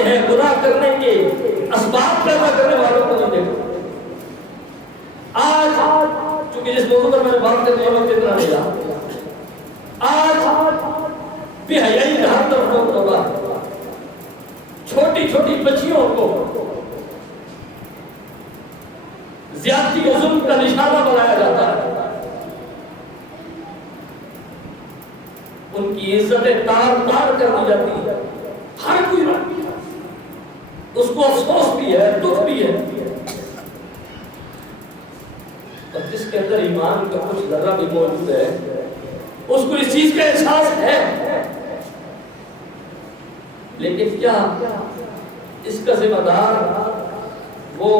دیکھتے ہیں، گناہ کرنے کے اسباب پیدا کرنے والوں کو نہیں دیکھتے۔ آج چونکہ جس موضوع پر میں نے بات کرنے کا وقت اتنا نہیں رہا، آج بے حیائی کا ہر طرف روک ہوگا، چھوٹی چھوٹی بچیوں کو زیادتی و ظلم کا نشانہ بنایا جاتا ہے، ان کی عزتیں تار تار کر دی جاتی ہے، ہر کوئی اس کو افسوس بھی ہے، دکھ بھی ہے، اور جس کے اندر ایمان کا کچھ ذرہ بھی موجود ہے اس کو اس چیز کا احساس ہے، لیکن کیا اس کا ذمہ دار وہ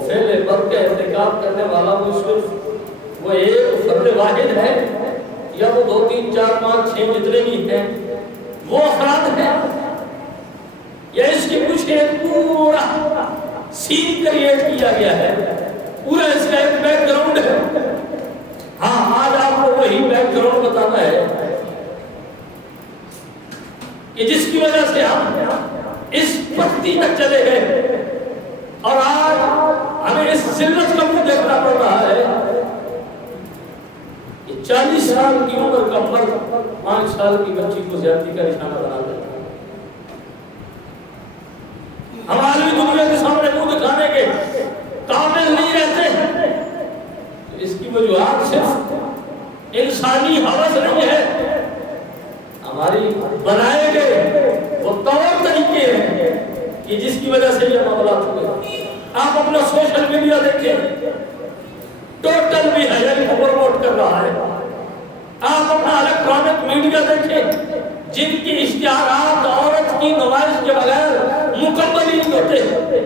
فعل بد کا ارتکاب کرنے والا وہ ایک فرد واحد ہے، یا وہ 2 3 4 5 6 جتنے بھی ہیں وہ افراد ہیں، یا اس کے کچھ ایک پورا سین کریٹ کیا گیا ہے، پورا اس کا ایک بیک گراؤنڈ ہے؟ ہاں، آج آپ کو وہی بیک گراؤنڈ بتانا ہے کہ جس کی وجہ سے ہم اس پستی تک چلے گئے، اور آج ہمیں اس ذلت کا منہ دیکھنا پڑ رہا ہے کہ 40 سال کی عمر کا مرد 5 سال کی بچی کو زیادتی کا نشانہ بنا دیتا ہے۔ ہم عالمی دنیا کے سامنے منہ دکھانے کے قابل نہیں رہتے، اس کی وجوہات صرف انسانی حوث نہیں ہے، ہماری بنائے گئے وہ طور طریقے ہیں کہ جس کی وجہ سے یہ معاملات ہوئے۔ آپ اپنا سوشل میڈیا دیکھیں، ٹوٹل بھی حیائی کو پروموٹ کر رہا ہے۔ آپ اپنا الیکٹرانک میڈیا دیکھیں، جن کی اشتہارات عورت کی نمائش کے بغیر مکمل ہی نہیں ہوتے۔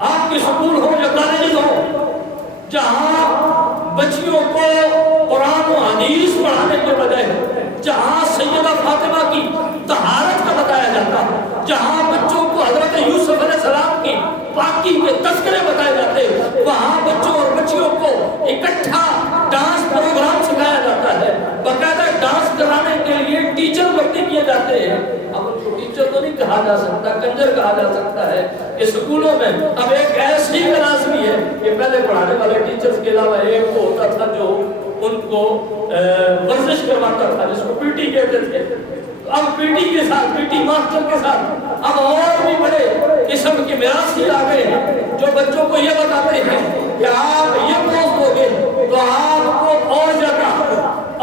آپ کے سکول ہو یا کالج ہو، جہاں بچیوں کو قرآن و حدیث پڑھانے کے بجائے جہاں سیدہ فاطمہ کی طہارت کا بتایا جاتا ہے، جہاں بچوں کو حضرت یوسف علیہ السلام کی پاکی کے تذکرے بتائے جاتے ہیں، وہاں بچوں اور بچیوں کو اکٹھا ڈانس پروگرام سکھایا جاتا ہے، باقاعدہ ڈانس کرانے کے لیے ٹیچر بھرتی کیے جاتے ہیں۔ اب ان کو ٹیچر تو نہیں کہا جا سکتا، کنجر کہا جا سکتا ہے کہ سکولوں میں اب ایک ایسی کلاس بھی ہے کہ پہلے پڑھانے والے ٹیچرز کے علاوہ ایک وہ ہوتا تھا جو ان کو ورزش کرواتا تھا، جس کو پی ٹی کہتے تھے۔ اب پی ٹی کے ساتھ، پی ٹی ماسٹر کے ساتھ اب اور بھی بڑے قسم کے میراثی آ گئے ہیں جو بچوں کو یہ بتاتے ہیں کہ آپ یہ پوز دو گے تو آپ کو اور زیادہ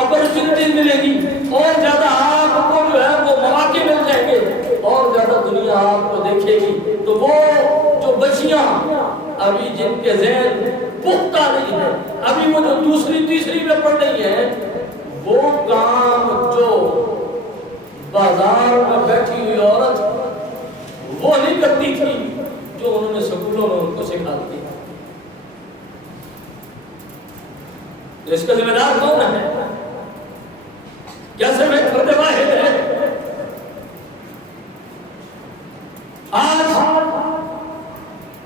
اپرچونٹی ملے گی، اور زیادہ آپ کو جو ہے وہ مواقع مل جائیں گے، اور زیادہ دنیا آپ کو دیکھے گی۔ تو وہ جو بچیاں ابھی جن کے ذہن پختہ نہیں ہے، ابھی وہ جو دوسری تیسری میں پڑھ رہی ہیں، وہ کام جو بازار میں بیٹھی ہوئی عورت وہ نہیں کرتی تھی جو انہوں نے سکولوں میں ان کو سکھا دیا۔ اس کا ذمہ دار کون ہے؟ کیا صرف ایک فرد واحد ہے؟ آج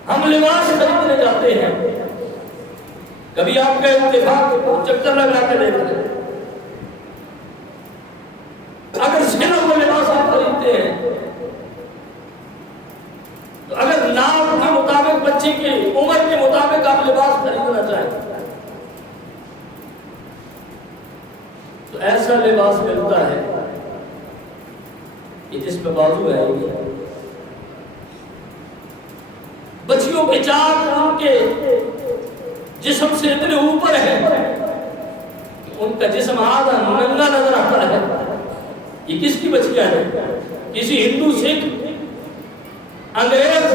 ہم لباس خریدنے جاتے ہیں، کبھی آپ کا اتفاق چکر لگا کے دیکھ لیں، اگر سینا کو لباس آپ خریدتے ہیں تو اگر نام کے مطابق بچے کی عمر کے مطابق آپ لباس خریدنا چاہیں تو ایسا لباس ملتا ہے کہ جس پہ بازو ہے ہی نہیں۔ بچیوں کے چاک ان کے جسم سے اتنے اوپر ہے کہ ان کا جسم آدھا ننگا نظر آتا ہے۔ یہ کس کی بچیاں ہیں؟ کسی ہندو، سکھ، انگریز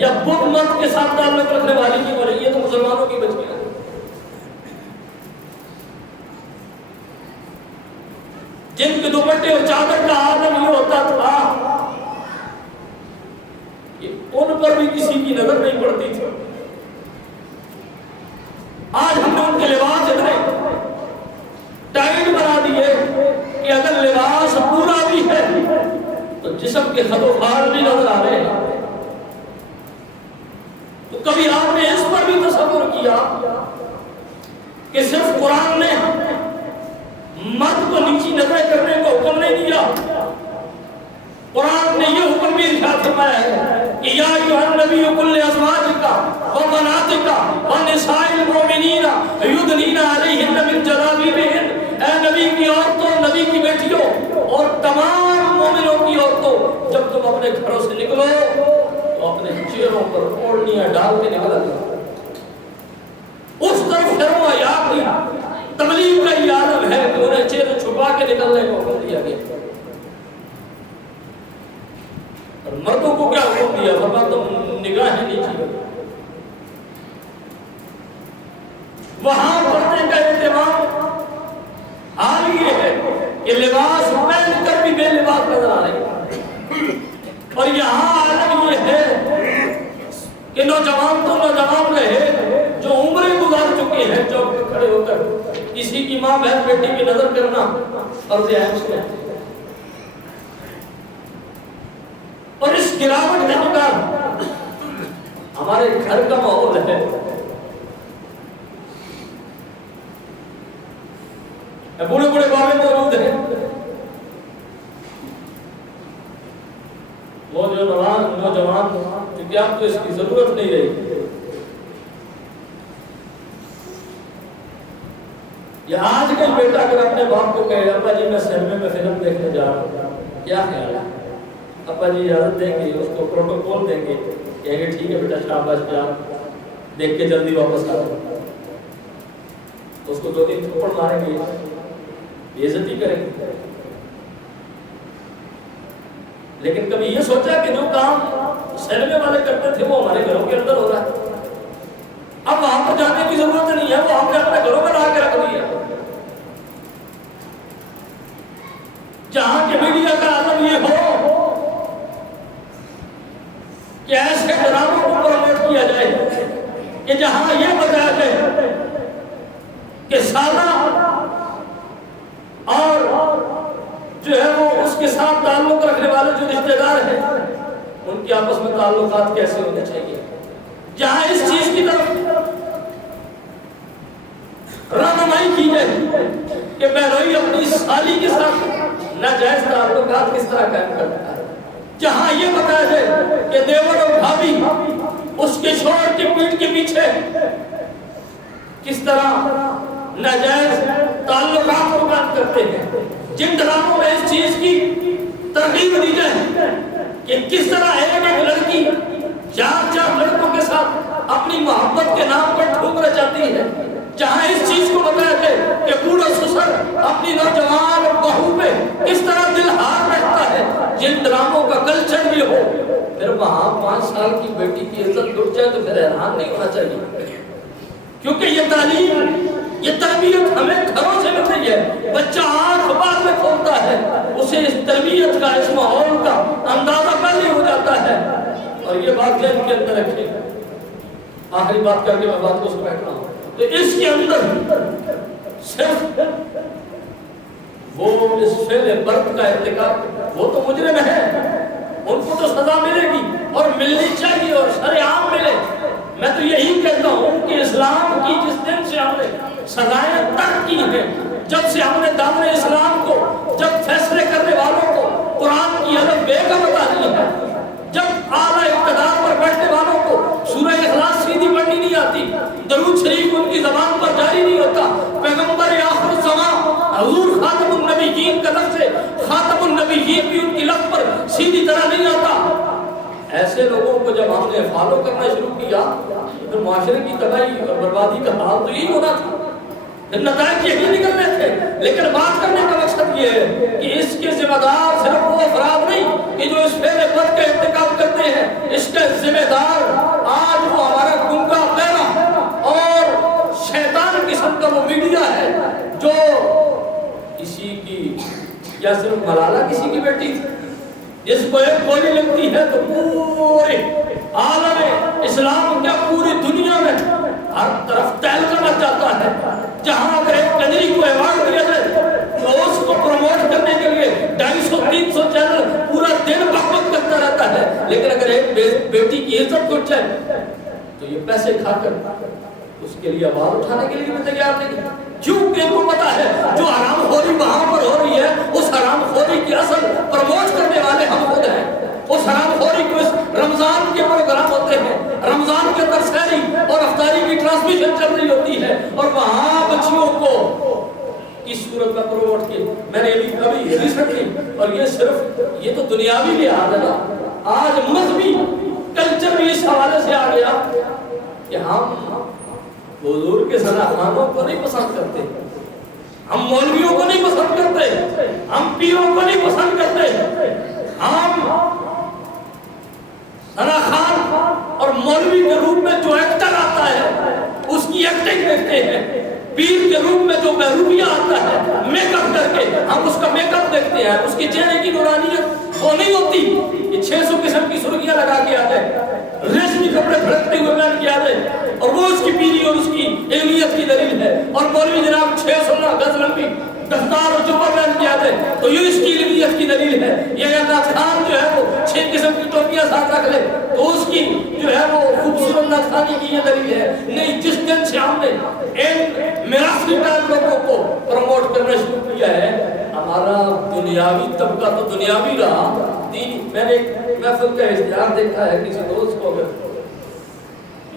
یا بدھ مت کے ساتھ تعلق رکھنے والی کی ہو رہی ہے، تو مسلمانوں کی بچیاں ہیں۔ جن کے دوپٹے اور چادر کا عالم یہ ہوتا تھا کہ ان پر بھی کسی کی نظر نہیں پڑتی تھی، آج ہم نے ان کے لباس اتنے ٹائٹ بنا دیے کہ اگر لباس پورا بھی ہے تو جسم کے خد و خال بھی نظر آ رہے ہیں۔ تو کبھی آپ نے اس پر بھی تصور کیا کہ صرف قرآن نے مرد کو نیچی نظریں کرنے کو حکم نہیں دیا، قرآن نے یہ حکم بھی ارشاد فرمایا ہے کہ یا ایھا النبی قل لازواجک و بناتک و نساء المؤمنین یدنین علیہن من جلابیبہن، اے نبی کی عورتوں، نبی کی بیٹیوں اور تمام مومنوں کی عورتوں، جب تم اپنے گھروں سے نکلو تو اپنے چہروں پر اوڑھنیاں ڈال کے نکلا کرو۔ اس طرف شرم و حیا کی تبلیغ کا یہ عالم ہے کہ انہیں چہرے چھپا کے نکلنے کو حکم دیا گیا۔ اور مردوں کو کیا حکم دیا؟ فرمایا تم نگاہیں نیچی کرو۔ وہاں پردے کا اہتمام حال یہ ہے کہ لباس پہن کر بھی بے لباس نظر آ رہے ہیں، اور یہاں عالم یہ ہے کہ نوجوان تو نوجوان رہے جو عمریں گزار چکے ہیں، جو کھڑے ہو کر کسی کی ماں بہن بیٹی کی نظر کرنا فرض ہے اس میں۔ اور اس گراوٹ کا نکال ہمارے گھر کا ماحول ہے۔ بوڑھے بوڑھے بابے موجود ہیں، وہ جو نوجوان کیونکہ اب تو اس کی ضرورت نہیں رہی، یہ آج کل بیٹا اگر اپنے باپ کو کہے ابا جی میں سینما میں فلم دیکھنے جا رہا ہوں، کیا خیال ہے؟ ابا جی اجازت دیں گے، اس کو پروٹوکول دیں گے، کہیں گے ٹھیک ہے بیٹا شاباش جا دیکھ کے جلدی واپس آ جاؤ، اس کو 2 دن تھپڑ ماریں گے، بےعزتی کریں گے۔ لیکن کبھی یہ سوچا کہ جو کام سینما والے کرتے تھے وہ ہمارے گھروں کے اندر ہو رہا ہے، اب وہاں پر جانے کی ضرورت نہیں ہے، وہ ہم نے اپنے گھروں میں لا کے رکھ دیا۔ جہاں کے میڈیا کا عالم یہ ہو کہ ایسے ڈراموں کو پروموٹ کیا جائے کہ جہاں یہ بتایا جائے کہ سادہ اور جو ہے وہ اس کے ساتھ تعلق رکھنے والے جو رشتہ دار ہیں ان کے آپس میں تعلقات کیسے ہونے چاہیے، جہاں اس چیز کی طرف رہنمائی کی جائے کہ بہنوئی اپنی سالی کے ساتھ ناجائز تعلقات کس طرح قائم کرتا ہے، جہاں یہ بتایا جائے کہ دیور اور بھابھی اس کے شوہر کے پیٹھ کے پیچھے کس طرح ناجائز تعلقات کو قائم کرتے ہیں، جن ڈراموں میں اس چیز کی ترغیب دی جائے کہ کس طرح ایک لڑکی 4 لڑکوں کے ساتھ اپنی محبت کے نام پر ٹھوکر چاہتی ہے، جہاں اس چیز کو بتایا جائے کہ بوڑھا سسر اپنی نوجوان بہو پہ کس طرح دل ہار رکھتا ہے، جن ڈراموں کا کلچر بھی ہو، پھر وہاں 5 سال کی بیٹی کی عزت لٹ جائے تو پھر حیران نہیں ہونا چاہیے، کیونکہ یہ تعلیم یہ تربیت ہمیں گھروں سے مل رہی ہے۔ بچہ آنکھ بعد میں کھولتا ہے، اسے اس تربیت کا اس ماحول کا اندازہ پہلے ہو جاتا ہے، اور یہ بات ذہن کے اندر رکھے۔ آخری بات کر کے میں بات کو سمیٹنا ہوں، تو اس کے اندر صرف وہ اس فعل برد کا ارتکاب، وہ تو مجرم ہے، ان کو تو سزا ملے گی اور ملنی چاہیے اور شرعام ملے۔ میں تو یہی کہتا ہوں کہ اسلام کی جس دن سے ہم نے سزائیں ترک کی ہیں، جب سے ہم نے دامن اسلام کو، جب فیصلے کرنے والوں کو قرآن کی الف بے کا بتا دی ہے، جب اعلیٰ اقتدار پر بیٹھنے والوں کو سورہ اخلاص سیدھی پڑھنی نہیں آتی، درود شریف ان کی زبان پر جاری نہیں ہوتا، پیغمبر آخر الزمان حضور خاتم النبیین کا لفظ خاتم النبیین بھی ان کی لفظ پر سیدھی طرح نہیں آتا، ایسے لوگوں کو جب ہم نے فالو کرنا شروع کیا تو معاشرے کی تباہی اور بربادی کا حال تو یہی ہونا تھا، نتائج یہی نکلنے تھے۔ لیکن بات کرنے کا مقصد یہ ہے کہ اس کے ذمہ دار صرف وہ افراد نہیں کہ جو اس فعل بد کا ارتکاب کرتے ہیں، اس کے ذمہ دار آج وہ ہمارا گنگا بہرا اور شیطان قسم کا وہ میڈیا ہے جو کسی کی یا صرف ملالہ کسی کی بیٹی تھی، جس کو ایک گولی لگتی ہے تو پورے عالم اسلام کیا پوری دنیا میں ہر طرف تہلکہ مچ جاتا ہے، جہاں اگر ایک کنجری کو ایوارڈ دیا جائے تو اس کو پروموٹ کرنے کے لیے 250-300 چینل پورا دن بکبک کرتا رہتا ہے، لیکن اگر ایک بیٹی کی عزت اٹھ جائے تو یہ پیسے کھا کر اس کے لیے آواز اٹھانے کے لیے بھی تیار نہیں، کیونکہ ان کو پتا ہے جو حرام خوری وہاں پر ہو رہی ہے اس حرام خوری کی اصل پروموٹ کرنے والے ہم خود ہیں۔ اس حرام خوری کو اس رمضان کے پروگرام ہوتے ہیں، رمضان کے اندر سحری اور افطاری کی ٹرانسمیشن چل رہی ہوتی ہے، اور وہاں بچیوں کو اس صورت کا پروموٹ کیا۔ میں نے ابھی ریسنٹلی، اور یہ صرف یہ تو دنیاوی لحاظ ہے نا، آج مذہبی کلچر بھی اس حوالے سے آ گیا کہ ہم حضور کے سزا خانوں کو نہیں پسند کرتے، ہم مولویوں کو نہیں پسند کرتے، ہم پیروں کو نہیں پسند کرتے، ہم سنا خان اور مولوی کے روپ میں جو ایکٹر آتا ہے اس کی ایکٹنگ دیکھتے ہیں، پیر کے روپ میں جو بہروپیہ آتا ہے میک اپ کر کے ہم اس کا میک اپ دیکھتے ہیں، اس کی چہرے کی نورانیت وہ نہیں ہوتی کہ 600 قسم کی سرخیاں لگا کے آتے ہیں، ریشمی کپڑے پھڑکتے ہوئے پہن کے آتے ہیں، اور وہ اس کی پیری اور اس کی اہلیت کی دلیل ہے، اور مولوی جناب 616 گز لمبی دستار اور جوبہ پہن کے آتے ہیں تو یہ اس کی علمیت کی دلیل ہے۔ یہ ناچ خان جو ہے وہ 6 قسم کی ٹوپیاں ساتھ رکھ لے تو اس کی جو ہے وہ خوبصورت ناچ خانی کی یہ دلیل ہے۔ نہیں، جس دن سے ہم نے ان میراثی ٹائم لوگوں کو پروموٹ کرنا شروع کیا ہے، ہمارا دنیاوی طبقہ تو دنیاوی رہا، دین۔ میں نے ایک محفل کا اشتہار دیکھا ہے کسی دوست کو، اگر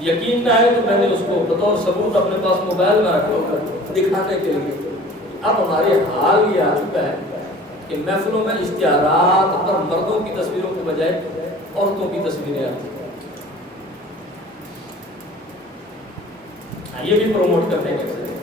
یقین نہ ہے تو میں نے اس کو بطور ثبوت اپنے پاس موبائل میں رکھا کر دکھانے کے لیے۔ اب ہمارے حال یہ آ چکا ہے کہ محفلوں میں اشتہارات پر مردوں کی تصویروں کے بجائے عورتوں کی تصویریں آتی ہیں، یہ بھی پروموٹ کرنے کے لیے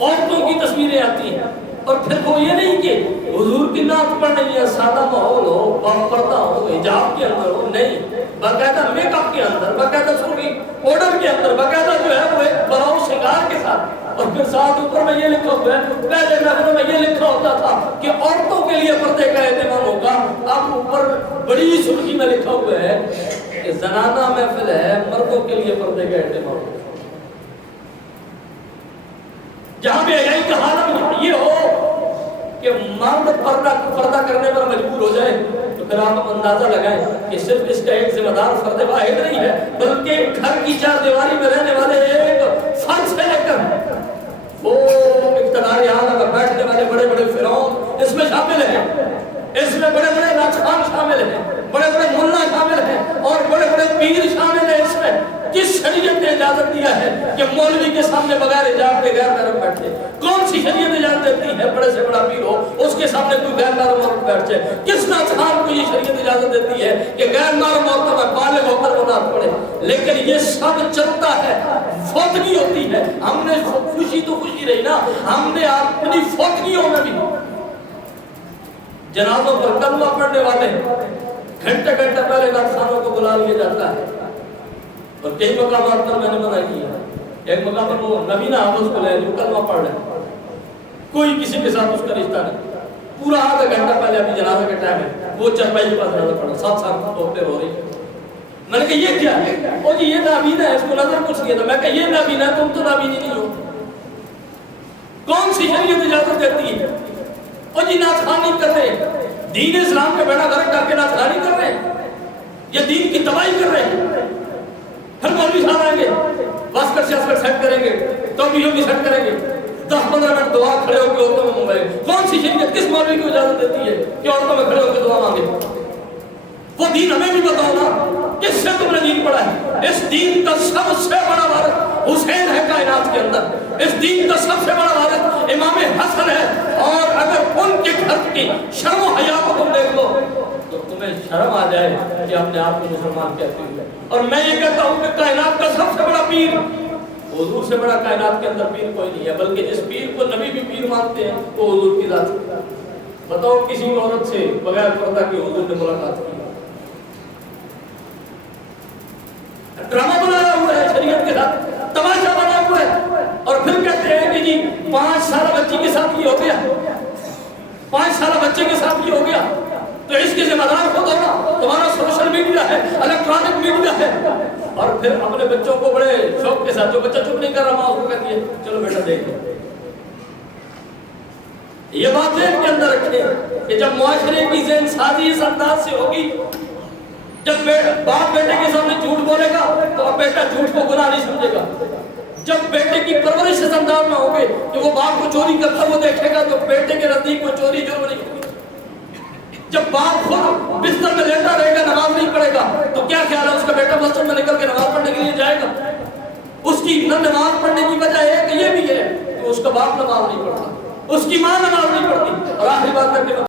عورتوں کی تصویریں آتی ہیں، اور پھر وہ یہ نہیں کہ حضور کی نعت پڑھ رہی ہے، سادہ ماحول ہو، پردہ ہو، حجاب کے اندر ہو، نہیں، باقاعدہ میک اپ کے اندر، باقاعدہ سرخی پاؤڈر کے اندر، باقاعدہ جو ہے وہ ایک براؤ شنگار کے ساتھ، اور پھر ساتھ اوپر میں یہ لکھا ہوا ہے، پہلے محفلوں میں یہ لکھا ہوتا تھا کہ عورتوں کے لیے پردے کا اہتمام ہوگا، اب اوپر بڑی سرخی میں لکھا ہوا ہے کہ زنانہ محفل ہے، مردوں کے لیے پردے کا اہتمام ہوگا۔ جہاں بھی یہی کا حالت یہ ہو کہ مرد پردہ کرنے پر مجبور ہو جائے تو پھر آپ اندازہ لگائیں کہ صرف اس کا ایک ذمہ دار فرد واحد نہیں ہے، بلکہ گھر کی 4 دیواری میں رہنے والے ایک فرد سے لے کر وہ اقتدار اعلیٰ پر بیٹھنے والے بڑے بڑے فرعون اس میں شامل ہیں، اس میں بڑے بڑے ناچخان شامل ہیں، بڑے بڑے ملا شامل ہیں، اور بڑے بڑے پیر شامل ہیں۔ اس میں کس شریعت نے اجازت دیا ہے کہ مولوی کے سامنے بغیر حجاب کے غیر محرم بیٹھے؟ کون سی شریعت اجازت دیتی ہے بڑے سے بڑا پیر ہو اس کے سامنے کوئی غیر محرم عورت بیٹھ جائے؟ کس ناچخان کو یہ شریعت اجازت دیتی ہے کہ غیر محرم عورتوں میں بالغ ہو کر وہ نعت پڑھے؟ لیکن یہ سب چلتا ہے، فوتگی ہوتی ہے۔ ہم نے خوشی تو خوشی رہی نا، ہم نے اپنی فوتگیوں میں بھی جنازوں پر کلمہ پڑھنے والے گھنٹے گھنٹے پہلے ناچخانوں کو بلا لیا جاتا ہے، اور کئی مقامات پر میں نے منع کیا۔ ایک مقام پر وہ نبینا حافظ کو لے جو کلمہ پڑھ رہے، کوئی کسی کے ساتھ اس کا رشتہ نہیں، پورا آدھا گھنٹہ پہلے ابھی جنازہ کا ٹائم ہے، وہ چرپائی کے پاس جنازہ پڑھا، 7 سال ہوتے ہو رہی ہے۔ میں نے کہا یہ کیا ہے؟ وہ جی یہ نابینا ہے، اس کو نظر کچھ نہیں تھا۔ میں کہا یہ نابینا ہے، تم تو نابینی نہیں ہو، کون سی شریعت اجازت دیتی ہے؟ وہ جی ناچخانی کر رہے ہیں، دین اسلام کے بیڑا غرق کر کے ناچخانی کر رہے ہیں، یہ دین کی تباہی کر رہے ہیں۔ پھر مولوی صاحب آئیں گے، واسکر سیاسکر سیٹ کریں گے، توبیوں بھی سیٹ کریں گے، 10-15 منٹ دعا کھڑے ہو کے عورتوں میں منگائیں گے۔ کون سی شریعت کس مولوی کو اجازت دیتی ہے کہ عورتوں میں کھڑے ہو کے دعا مانگے؟ وہ دین ہمیں بھی بتاؤ نا، کس سے تم نے دین پڑھا ہے؟ اس دین کا سب سے بڑا وارث حسین ہے کائنات کے اندر، اس دین کا سب سے بڑا وارث امام حسن ہے، اور اگر ان کے گھر کی شرم و حیا کو تم دیکھ لو تو تمہیں شرم آ جائے کہ اپنے آپ کو مسلمان کہتے ہیں۔ اور میں یہ کہتا ہوں کہ کائنات کا سب سے بڑا پیر، حضور سے بڑا کائنات کے اندر پیر کوئی نہیں ہے، بلکہ جس پیر کو نبی بھی پیر مانتے ہیں وہ حضور کی ذات ہے۔ بتاؤ کسی عورت سے بغیر پردہ کے حضور نے ملاقات کی؟ ڈرامہ بنایا ہوا ہے شریعت کے ساتھ، تماشا بنا ہوا ہے، اور پھر کہتے ہیں کہ جی 5 سالہ بچی کے ساتھ یہ ہو گیا، 5 سالہ بچے کے ساتھ یہ ہو گیا، تو اس کے ذمہ دار خود ہونا، تمہارا سوشل میڈیا ہے، الیکٹرانک میڈیا ہے۔ اور پھر اپنے بچوں کو بڑے شوق کے ساتھ، جو بچہ چپ نہیں کر رہا ماں کو کہتی ہے چلو بیٹا دیکھ لو۔ یہ بات ذہن کے اندر رکھیں کہ جب معاشرے کی ذہن سازی اس انداز سے ہوگی، جب باپ بیٹے کے سامنے جھوٹ بولے گا تو اب بیٹا جھوٹ کو گناہ نہیں سمجھے گا، جب بیٹے کی پرورش اس انداز میں ہوگے کہ وہ باپ کو چوری کرتا وہ دیکھے گا تو بیٹے کے نزدیک وہ چوری جرم نہیں ہوگی. جب باپ خود بستر میں لیٹا رہے گا نماز نہیں پڑھے گا تو کیا خیال ہے اس کا بیٹا مسجد میں نکل کے نماز پڑھنے کے لیے جائے گا؟ اس کی نہ نماز پڑھنے کی وجہ ہے کہ یہ بھی ہے کہ اس کا باپ نماز نہیں پڑھتا, اس کی ماں نماز نہیں پڑھتی. اور آخری بات کر کے